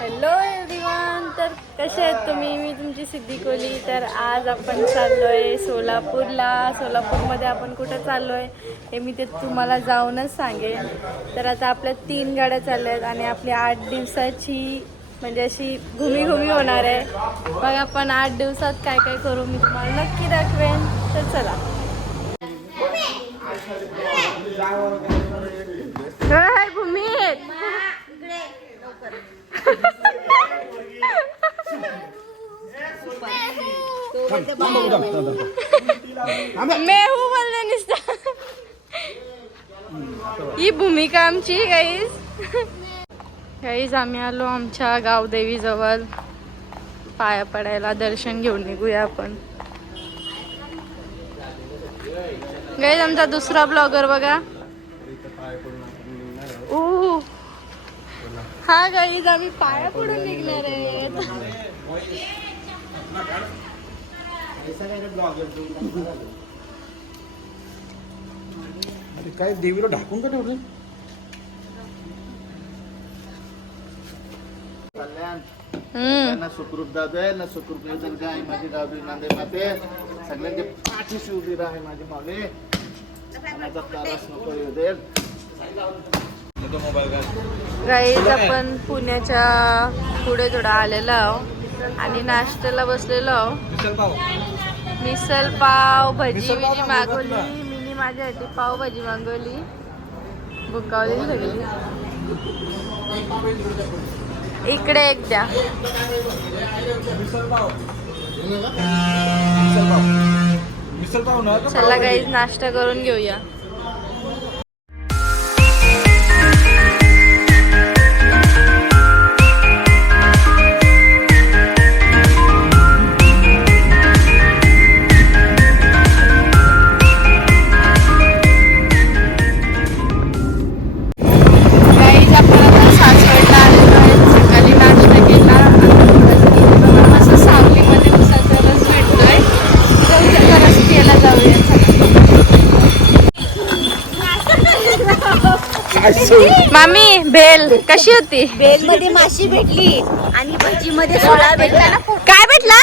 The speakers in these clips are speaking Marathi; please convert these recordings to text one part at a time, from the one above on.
हॅलो एव्हरीवन, तर कसे आहेत तुम्ही? मी तुमची सिद्धी कोली. तर आज आपण चाललोय सोलापूरला. सोलापूरमध्ये आपण कुठं चाललोय हे मी ते तुम्हाला जाऊनच सांगेन. तर आता आपल्या 3 गाड्या चालल्या आहेत आणि आपली 8 दिवसाची म्हणजे अशी घुमी होणार आहे. मग आपण 8 दिवसात काय काय करू मी तुम्हाला नक्की दाखवेन. तर चला. भूमी मेहू बोलले निसता. ही भूमिका आमची गाईज आम्ही आलो आमच्या गावदेवी जवळ पाया पडायला. दर्शन घेऊन निघूया आपण. गाईज आमचा दुसरा ब्लॉगर बघा. हा गाईज आम्ही पाया पडून निघणार आहेत. काय देवीला ढाकून का ठेवलं? ना सुखरूप दादे ना सुखरूप नियोजन काय आहे माझी गावी नांदे माते सगळ्यांचे पाठीशी उभी राहा माझी माऊली. माझा त्रास नको येऊ दे. गाईज आपण पुण्याच्या पुढे थोडं आलेलो आहो आणि नाश्त्याला बसलेलो आहो. मिसल पाव भजी बिजी मागवली. मिनी माझ्यासाठी पाव भाजी मागवली. बुकावली सगळी. इकडे एक द्या. चला गाईज नाश्ता करून घेऊया. मामी भेल कशी होती? बेल मध्ये माशी भेटली आणि भजी मध्ये सोळा भेटला. काय भेटला?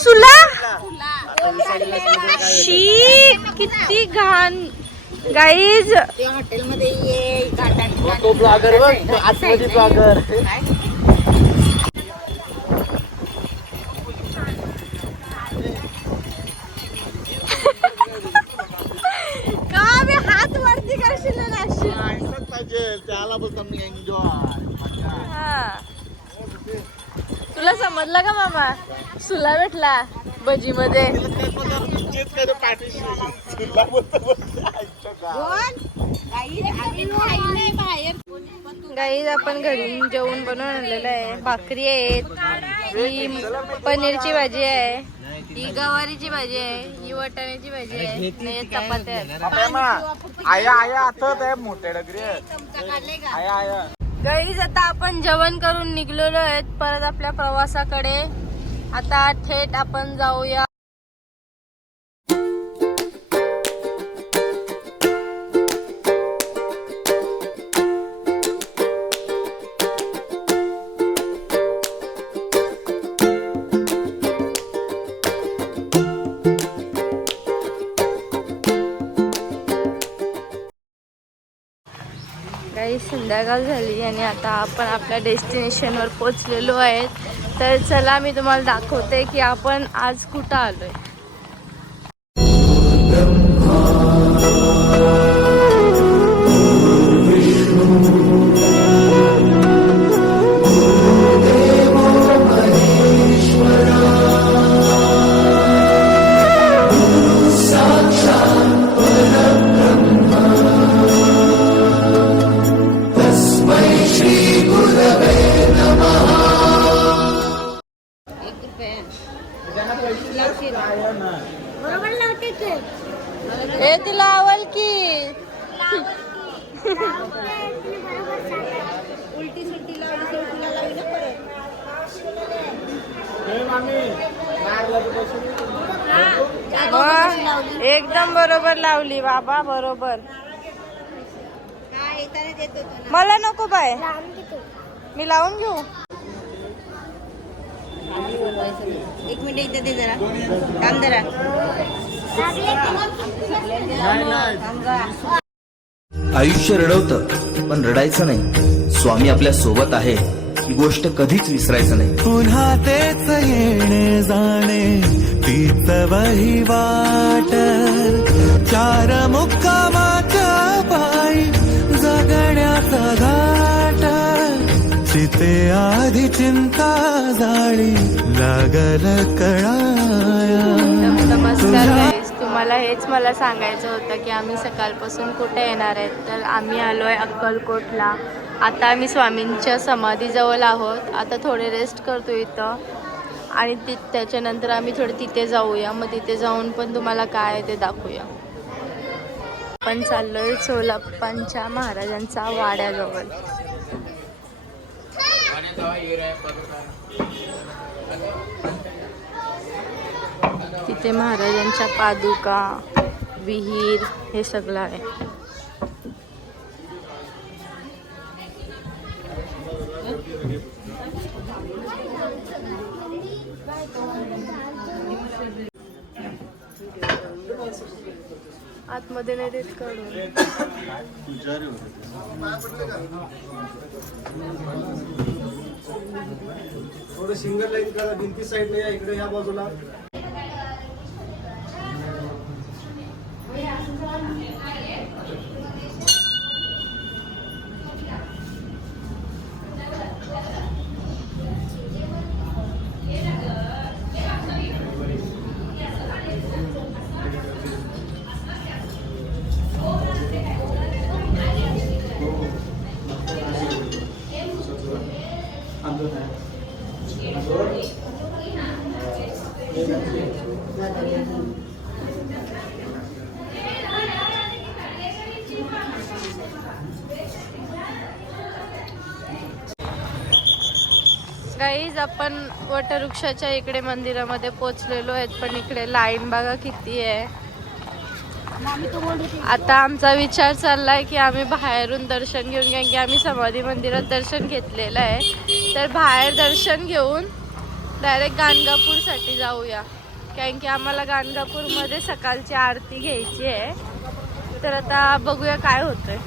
सुला. शी किती घाण गाईज. हॉटेल मध्ये ये तो ब्लॉगर बघ आतमध्ये ब्लॉगर. हात वरती करशील त्याला बोलतो मी एन्जॉय. तुला समजलं का मामा? सुला भेटला भजी मध्ये. गाईज आपण घरी जेवण बनवून आणलेलं आहे. भाकरी आहेत, ही पनीरची भाजी आहे, ही गवारीची भाजी आहे, ही वाटाण्याची भाजी आहे, नाही चपात्या आहेत. गाईज आता आपण जेवण करून निघलेलो आहेत परत आपल्या प्रवासाकडे. आता थेट आपण जाऊया काही. संध्याकाळ झाली आणि आता आपण आपल्या डेस्टिनेशनवर पोचलेलो आहेत. तर चला मी तुम्हाला दाखवते की आपण आज कुठं आलोय. हे तिला आवल की उलटी सुलटी लावली तुला लावली ना परत. एकदम बरोबर लावली बाबा, बरोबर. मला नको बाय. मी लावून घेऊ. एक मिनिट इथे दे जरा काम जरा. आयुष्य रडवतं पण रडायचं नाही. स्वामी आपल्या सोबत आहे ही गोष्ट कधीच विसरायचं नाही. पुन्हा तेच येणे जाणे तीच वहिवाट, चार मुक्कामाच्या पायी जगण्याचा घाट, चिते आधी चिंता जाळी लागल कळाया. नमस्कार guys. तुम्हाला हेच मला सांगायचं होतं की आम्ही सकाळपासून कुठे येणार आहेत. तर आम्ही आलो आहे अक्कलकोटला. आता आम्ही स्वामींच्या समाधीजवळ आहोत. आता थोडे रेस्ट करतो इथं आणि त्याच्यानंतर आम्ही थोडे तिथे जाऊया. मग तिथे जाऊन पण तुम्हाला काय आहे ते दाखवूया. आपण चाललोय सोलाप्पांच्या महाराजांचा वाड्याजवळ. तिथे महाराजांच्या पादुका, विहीर हे सगळं आहे. आतमध्ये नाही देत काढून. थोडं सिंगल लाईन करा. भिंती साईडला या, इकडे या बाजूला. गाईज आपण वटवृक्षाच्या इकडे मंदिरामध्ये पोचलेलो आहेत. पण इकडे लाईन बघा किती आहे. आता आमचा विचार चाललाय की आम्ही बाहेरून दर्शन घेऊन घ्या की आम्ही समाधी मंदिरात दर्शन घेतलेलं आहे. तर बाहेर दर्शन घेऊन डायरेक्ट गाणगापूरसाठी जाऊया. कारण की आम्हाला गाणगापूरमध्ये सकाळची आरती घ्यायची आहे. तर आता बघूया काय होतंय.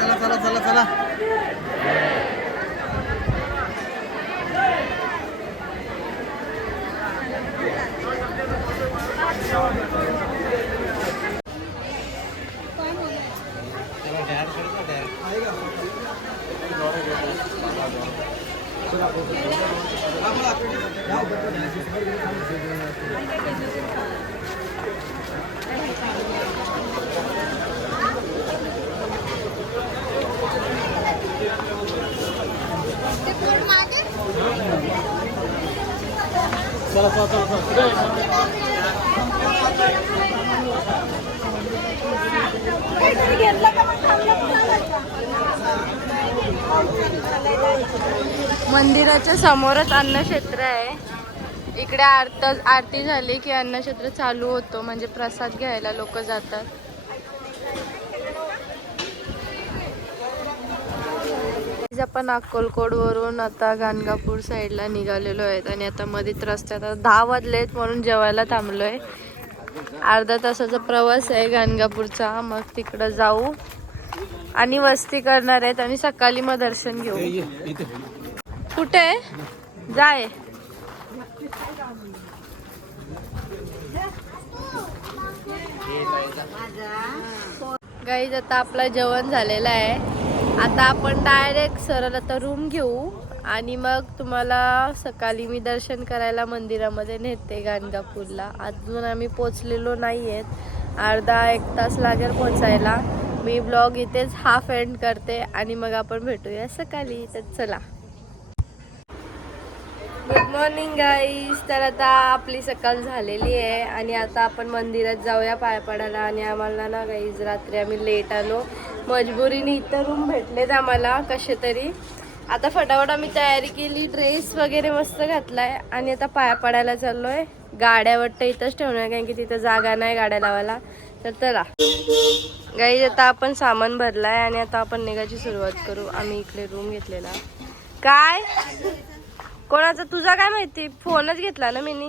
चला चला चला चला. मंदिराच्या समोरच अन्नक्षेत्र आहे. इकडे आरती झाली की अन्नक्षेत्र चालू होतो. म्हणजे प्रसाद घ्यायला लोक जातात. आपण अक्कलकोटवरून आता गाणगापूर साईडला निघालेलो आहेत आणि आता मध्येच रस्त्यात 10 वाजलेत म्हणून जेवायला थांबलोय. अर्धा तासाचा प्रवास आहे गाणगापूरचा. मग तिकडं जाऊ आणि वस्ती करणार आहेत आणि सकाळी मग दर्शन घेऊ. कुठे जाय गाईज. आता आपलं जेवण झालेलं आहे. आता आपण डायरेक्ट सरळ आता रूम घेऊ आणि मग तुम्हाला सकाळी मी दर्शन करायला मंदिरामध्ये नेते गाणगापूरला. अजून आम्ही पोचलेलो नाही आहेत. अर्धा 1 तास लागेल पोचायला. मी ब्लॉग इथेच हाफ एंड करते आणि मग आपण भेटूया सकाळी. तर चला. Good morning guys. तर आता आपली सकाळ झालेली आहे आणि आता आपण मंदिरात जाऊया पाया पडायला. आणि आम्हाला ना गाईज रात्री आम्ही लेट आलो, मजबुरीने इथं रूम भेटलेत आम्हाला कसे तरी. आता फटाफट आम्ही तयारी केली, ड्रेस वगैरे मस्त घातलाय आणि आता पाया पडायला चाललोय. गाड्या वाटतं इथंच ठेवणार कारण की तिथं जागा नाही गाड्या लावायला. तर चला गाईज, आता आपण सामान भरलाय आणि आता आपण निघायची सुरुवात करू. आम्ही इकडे रूम घेतलेला. काय कोणाचा तुझा काय माहिती, फोनच घेतला ना मीनी.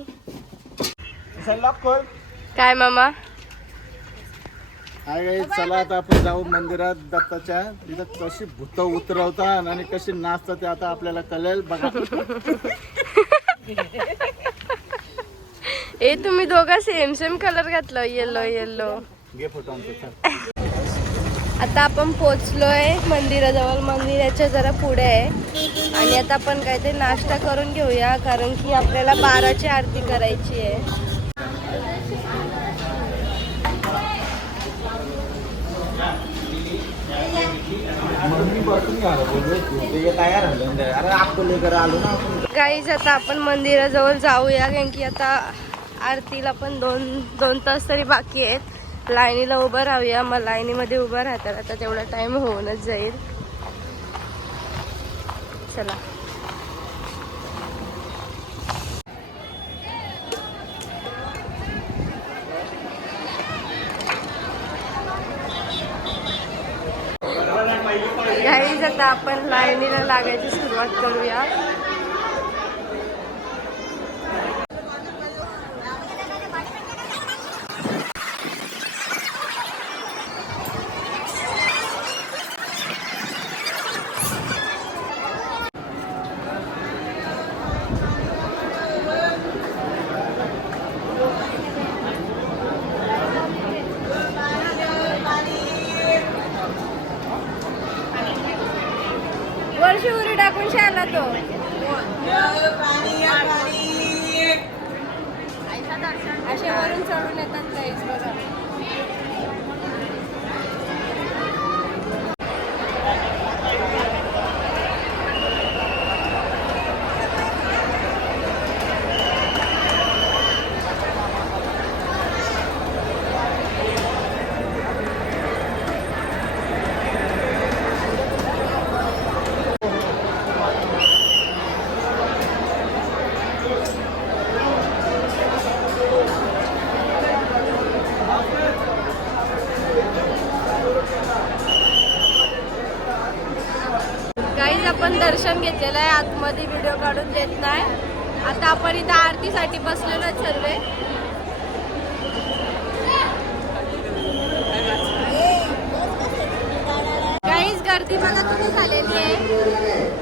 काय मामा चला आता आपण जाऊ मंदिरात दत्ताच्या. तिथं कशी भूत उतरवतात आणि कशी नाचतात ते आता आपल्याला कळेल बघा. ए तुम्ही दोघा सेम सेम कलर घातला, येलो येलो. घे फोटो आमचा. आता आपण पोचलोय मंदिराजवळ, मंदिराच्या जरा पुढे आहे. आणि आता आपण काहीतरी नाश्ता करून घेऊया कारण की आपल्याला 12ची आरती करायची आहे. गाईज आता आपण मंदिराजवळ जाऊया कारण की आता आरतीला पण दोन तास तरी बाकी आहेत. लाईनीला उभं राहूया. मग लाईनीमध्ये उभं राहतात आता तेवढा टाइम होऊनच जाईल. चला गाईज आता आपण लाईनीला लागायची सुरुवात करूया. वर्षी उरी टाकून शाला तो. असे वरून चढून येतात गाईज बघा. गाईज आपण दर्शन घेतलेलं आहे, आतमध्ये व्हिडिओ काढून देत नाही. आता आपण इथं आरतीसाठी बसलेलो सर्व. गाईज गर्दी बघा किती झालेली आहे.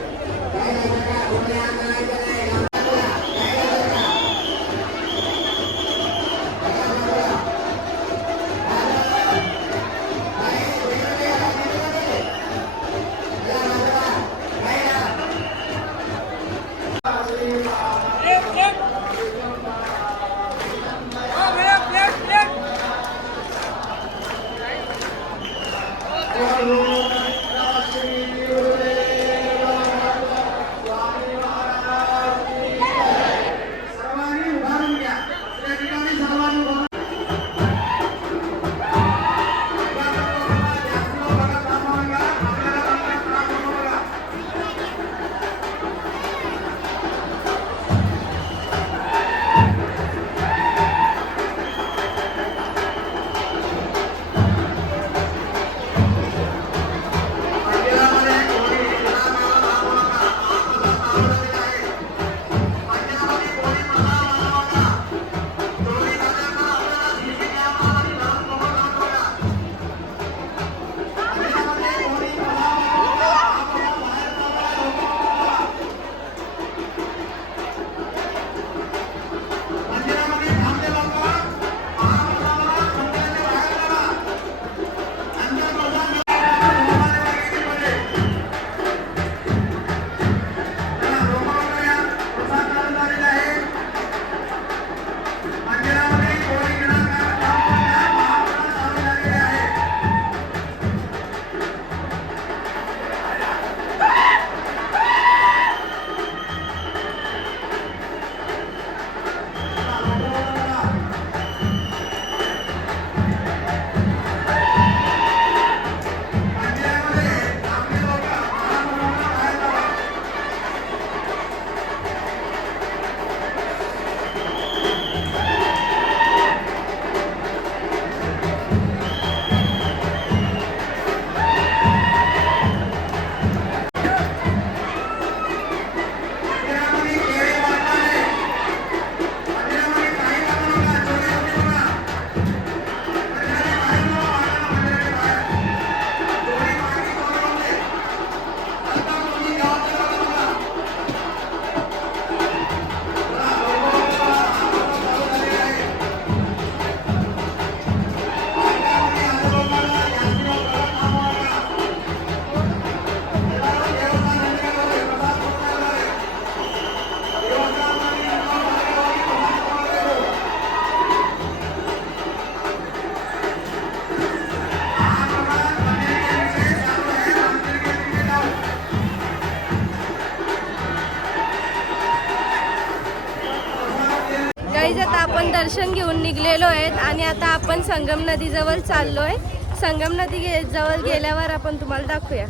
दर्शन घेऊन निघलेलो आहेत आणि आता आपण संगम नदीजवळ चाललोय. संगम नदी जवळ गेल्यावर आपण तुम्हाला दाखवूया.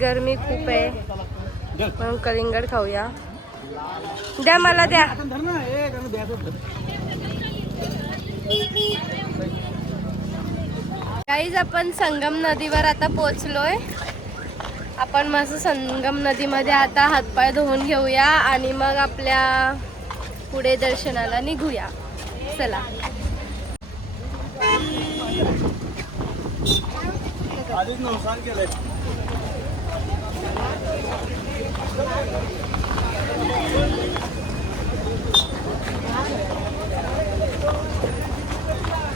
गरमी खूप आहे म्हणून कलिंगड खाऊया. द्या मला द्या. गाईज आपण संगम नदीवर आता पोहोचलोय. आपण मस्त संगम नदीमध्ये आता हातपाय धुवून घेऊया आणि मग आपल्या पुढे दर्शनाला निघूया. चला. आधीच नुकसान केलंय.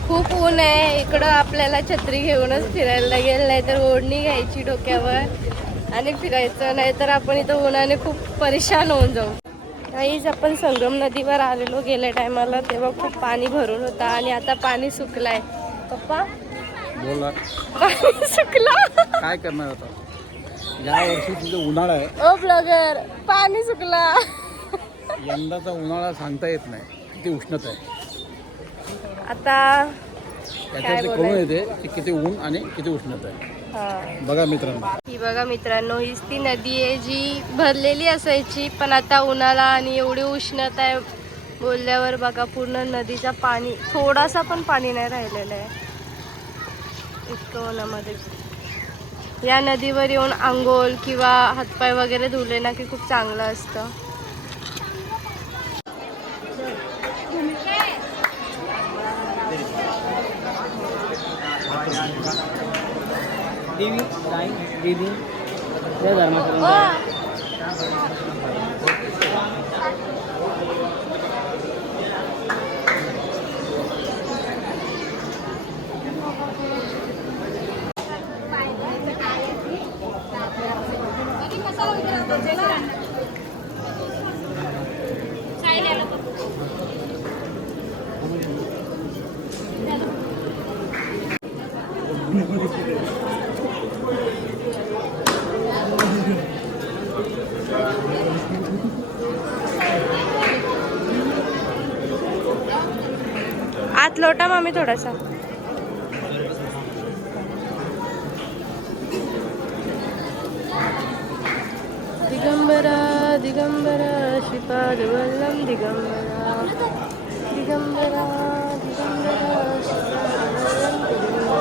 खूप ऊन आहे इकडं. आपल्याला छत्री घेऊनच फिरायला लागेल, नाहीतर ओढणी घ्यायची डोक्यावर आणि फिरायचं, नाहीतर आपण इथं उन्हाने खूप परेशान होऊन जाऊ. काहीच आपण संगम नदीवर आलेलो गेल्या टायमाला, तेव्हा खूप पाणी भरून होता आणि आता पाणी सुकलाय. पप्पा बोला पाणी सुकला. काय करणार आता, या वर्षी तुझं उन्हाळा आहे. ओ ब्लॉगर, पाणी सुकला. यंदाचा उन्हाळा सांगता येत नाही, किती उष्णता आहे. आता त्याच्यात कळून येते की किती ऊन आणि किती उष्णता आहे. बघा मित्रांनो, ही बघा मित्रांनो, हीच ती नदी आहे जी भरलेली असायची, पण आता उन्हाळा आणि एवढी उष्णता आहे बोलल्यावर बघा पूर्ण नदीचा पाणी, थोडासा पण पाणी नाही राहिलेलं आहे इतकं उन्हामध्ये. या नदीवर येऊन आंघोळ किंवा हातपाय वगैरे धुले ना की खूप चांगलं असतं. आत लोटा मामी थोडासा. दिगंबरा दिगंबरा श्रीपाद वल्लम दिगंबरा दिगंबरा दिगंबरा श्रीपाद वल्लम दिगंबरा.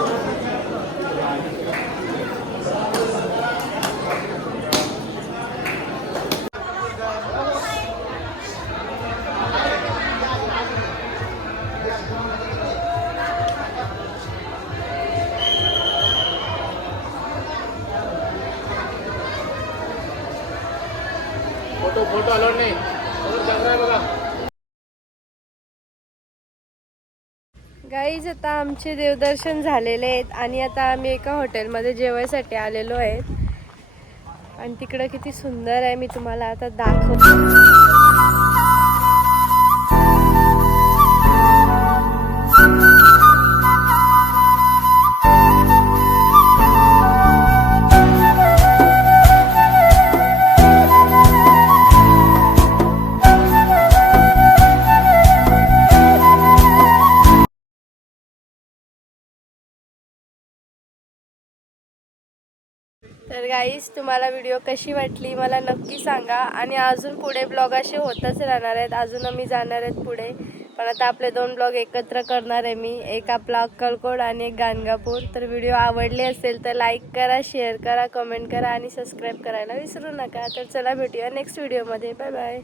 फोटो अलाउड नाही. कॅमेरा आहे बघा. गाईज आता आमचे देवदर्शन झालेले आहेत आणि आता आम्ही एका हॉटेलमध्ये जेवायसाठी आलेलो आहेत आणि तिकडं किती सुंदर आहे, मी तुम्हाला आता दाखवतो. तर गाईस, तुम्हाला व्हिडिओ कशी वाटली मला नक्की सांगा आणि अजून पुढे ब्लॉग असे होतच राहणार आहेत. अजून आम्ही जाणार आहेत पुढे, पण आता आपले 2 ब्लॉग एकत्र करणार आहे मी, एक आपला अक्कलकोट आणि एक गाणगापूर. तर व्हिडिओ आवडले असेल तर लाईक करा, शेअर करा, कमेंट करा आणि सबस्क्राईब करायला विसरू नका. तर चला भेटूया नेक्स्ट व्हिडिओमध्ये. Bye bye.